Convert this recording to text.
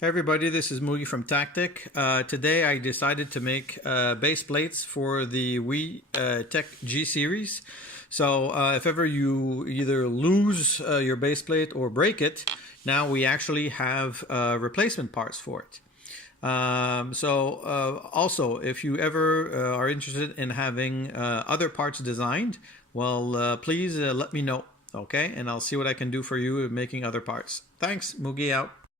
Hey everybody, this is Moogie from Taktik. Today I decided to make base plates for the Wetech G series. So if ever you either lose your base plate or break it, now we actually have replacement parts for it. Also, if you ever are interested in having other parts designed, well, please let me know, okay? And I'll see what I can do for you in making other parts. Thanks, Moogie out.